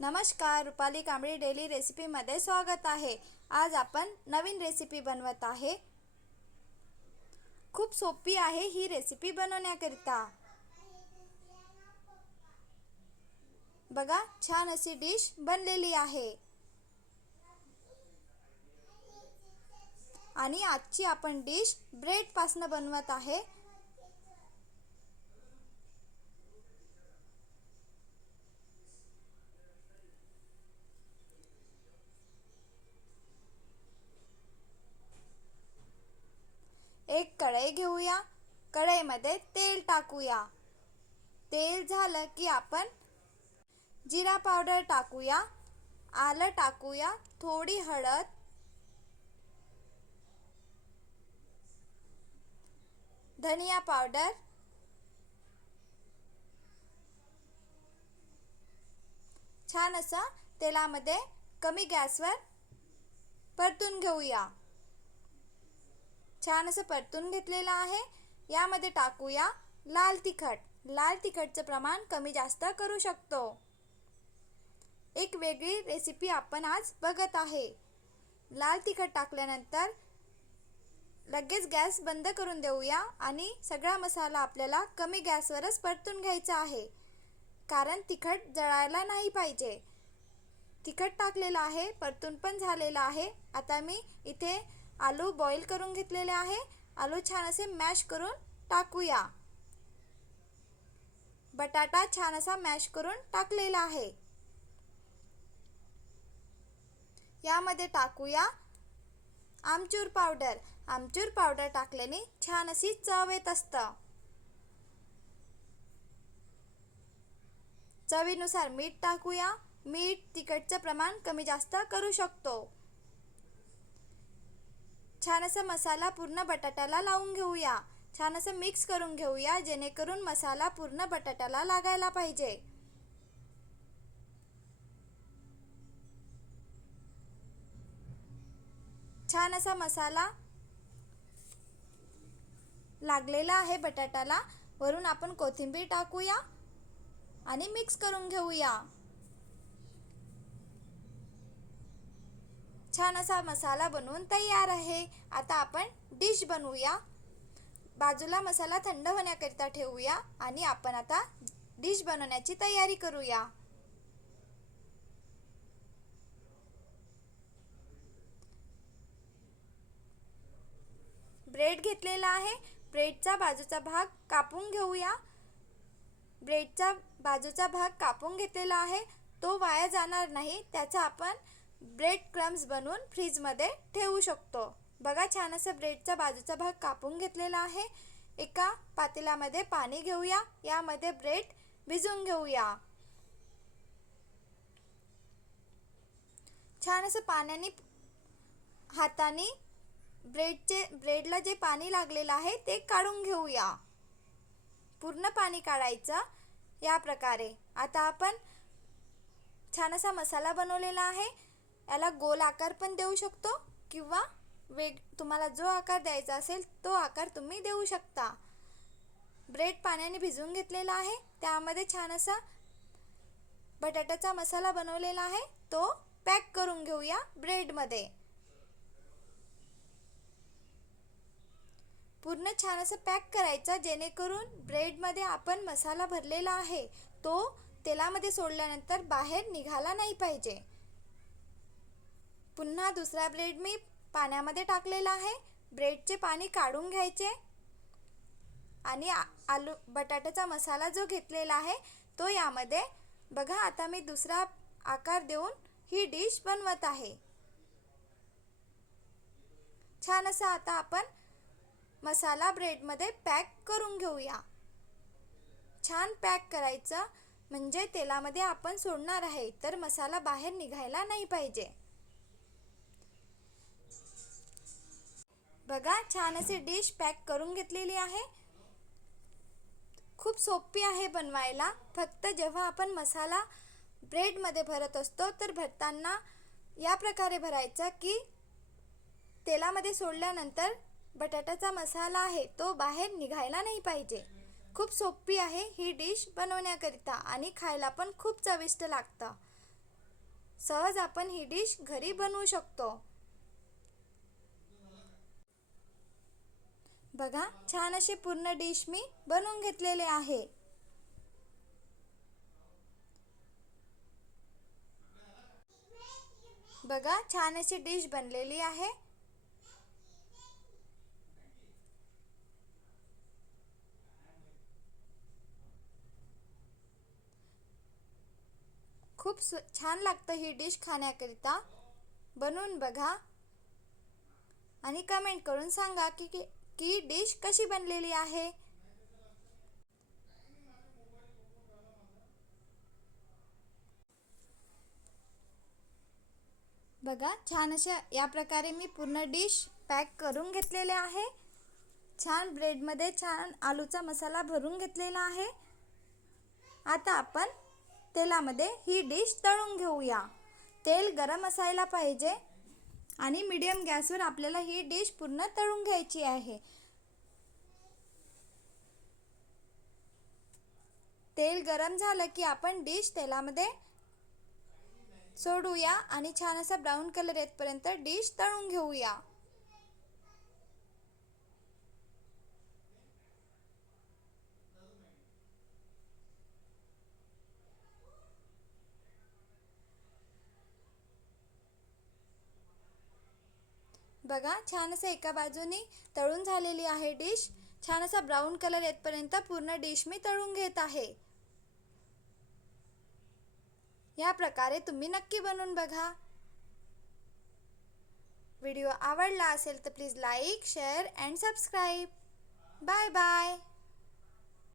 नमस्कार रुपाली कांबळी डेली रेसिपीमध्ये स्वागत आहे. आज आपण नवीन रेसिपी बनवत आहे. खूप सोपी आहे ही रेसिपी बनवण्याकरिता. बघा छान अशी डिश बनलेली आहे. आणि आजची आपण डिश ब्रेडपासनं बनवत आहे एक कढई घेऊया. कढईमध्ये तेल टाकूया. तेल झालं की आपण जिरा पावडर टाकूया. आलं टाकूया. थोडी हळद. धनिया पावडर. छान असं तेलामध्ये कमी गॅसवर परतून घेऊया. छान असं परतून घेतलेलं आहे. यामध्ये टाकूया लाल तिखट. लाल तिखटचं प्रमाण कमी जास्त करू शकतो. एक वेगळी रेसिपी आपण आज बघत आहे. लाल तिखट टाकल्यानंतर लगेच गॅस बंद करून देऊया आणि सगळा मसाला आपल्याला कमी गॅसवरच परतून घ्यायचा आहे. कारण तिखट जळायला नाही पाहिजे. तिखट टाकलेलं आहे परतून पण झालेलं आहे. आता मी इथे आलू बॉईल करून घेतलेले आहे. आलू छान असे मॅश करून टाकूया. बटाटा छान असा मॅश करून टाकलेला आहे. यामध्ये टाकूया आमचूर पावडर आमचूर पावडर टाकल्याने छान अशी चव येत असतं. चवीनुसार मीठ टाकूया. मीठ तिखटचं प्रमाण कमी जास्त करू शकतो. छान असा मसाला पूर्ण बटाट्याला लावून घेऊया. छान असं मिक्स करून घेऊया जेणेकरून मसाला पूर्ण बटाट्याला लागायला पाहिजे. छान असा मसाला लागलेला आहे बटाट्याला. वरून आपण कोथिंबीर टाकूया आणि मिक्स करून घेऊया. छान असा मसाला बनवून तयार आहे. आता आपण डिश बनवूया. बाजूला मसाला थंड होण्याकरिता ठेवूया आणि आपण आता डिश बनवण्याची तयारी करूया. ब्रेड घेतलेला आहे. ब्रेडचा बाजूचा भाग कापून घेऊया. ब्रेडचा बाजूचा भाग कापून घेतलेला आहे. तो वाया जाणार नाही. त्याचा आपण ब्रेड क्रम्स बनवून फ्रीजमध्ये ठेवू शकतो. बघा छान असं ब्रेडचा बाजूचा भाग कापून घेतलेला आहे. एका पातेल्यामध्ये पाणी घेऊया. यामध्ये ब्रेड भिजवून घेऊया. छान असं पाण्याने हाताने ब्रेडचे ब्रेडला जे पाणी लागलेलं आहे ते काढून घेऊया. पूर्ण पाणी काढायचं या प्रकारे. आता आपण छान असा मसाला बनवलेला आहे. याला गोल आकार पण देऊ शकतो किंवा वेग तुम्हाला जो आकार द्यायचा असेल तो आकार तुम्ही देऊ शकता. ब्रेड पाण्याने भिजवून घेतलेला आहे. त्यामध्ये छान असा बटाट्याचा मसाला बनवलेला आहे. तो पॅक करून घेऊया ब्रेडमध्ये. पूर्ण छान असं पॅक करायचा जेणेकरून ब्रेडमध्ये आपण मसाला भरलेला आहे. तो तेलामध्ये सोडल्यानंतर बाहेर निघाला नाही पाहिजे. पुन्हा दुसरा ब्रेड मी पाण्यामध्ये टाकलेला आहे. ब्रेडचे पाणी काढून घ्यायचे. आणि आलू बटाट्याचा मसाला जो घेतलेला आहे तो यामध्ये. बघा आता मी दुसरा आकार देऊन ही डिश बनवत आहे. छान असा आता आपण मसाला ब्रेडमध्ये पॅक करून घेऊया. छान पॅक करायचं. म्हणजे तेलामध्ये आपण सोडणार आहे तर मसाला बाहेर निघायला नाही पाहिजे. बघा छान असे डिश पॅक करून घेतलेली आहे. खूप सोपी आहे बनवायला. फक्त जेव्हा आपण मसाला ब्रेडमध्ये भरत असतो तर भरताना या प्रकारे भरायचा की तेलामध्ये सोडल्यानंतर बटाट्याचा मसाला आहे तो बाहेर निघायला नाही पाहिजे. खूप सोपी आहे ही डिश बनवण्याकरिता आणि खायला पण खूप चविष्ट लागतं. सहज आपण ही डिश घरी बनवू शकतो. बघा छान अशी पूर्ण डिश मी बनवून घेतलेले आहे. बघा छान अशी डिश बनलेली आहे. खूप छान लागतं ही डिश खाण्याकरिता. बनवून बघा. आणि कमेंट करून सांगा की की की डिश कशी बनलेली आहे? बघा छान अशा या प्रकारे मी पूर्ण डिश पॅक करून घेतलेले आहे. छान ब्रेडमध्ये छान आलूचा मसाला भरून घेतलेला आहे. आता आपण तेलामध्ये ही डिश तळून घेऊया. तेल गरम असायला पाहिजे. आणि मीडियम गॅसवर आपल्याला ही डिश पूर्ण तळून घ्यायची आहे. तेल गरम झालं की आपण डिश तेलामध्ये सोडूया आणि छान असा ब्राऊन कलर येतपर्यंत डिश तळून घेऊया. बघा छान असं एका बाजूने तळून झालेली आहे डिश. छान असा ब्राऊन कलर येतपर्यंत पूर्ण डिश मी तळून घेत आहे. या प्रकारे तुम्ही नक्की बनवून बघा. व्हिडिओ आवडला असेल तर please like share and subscribe. Bye bye.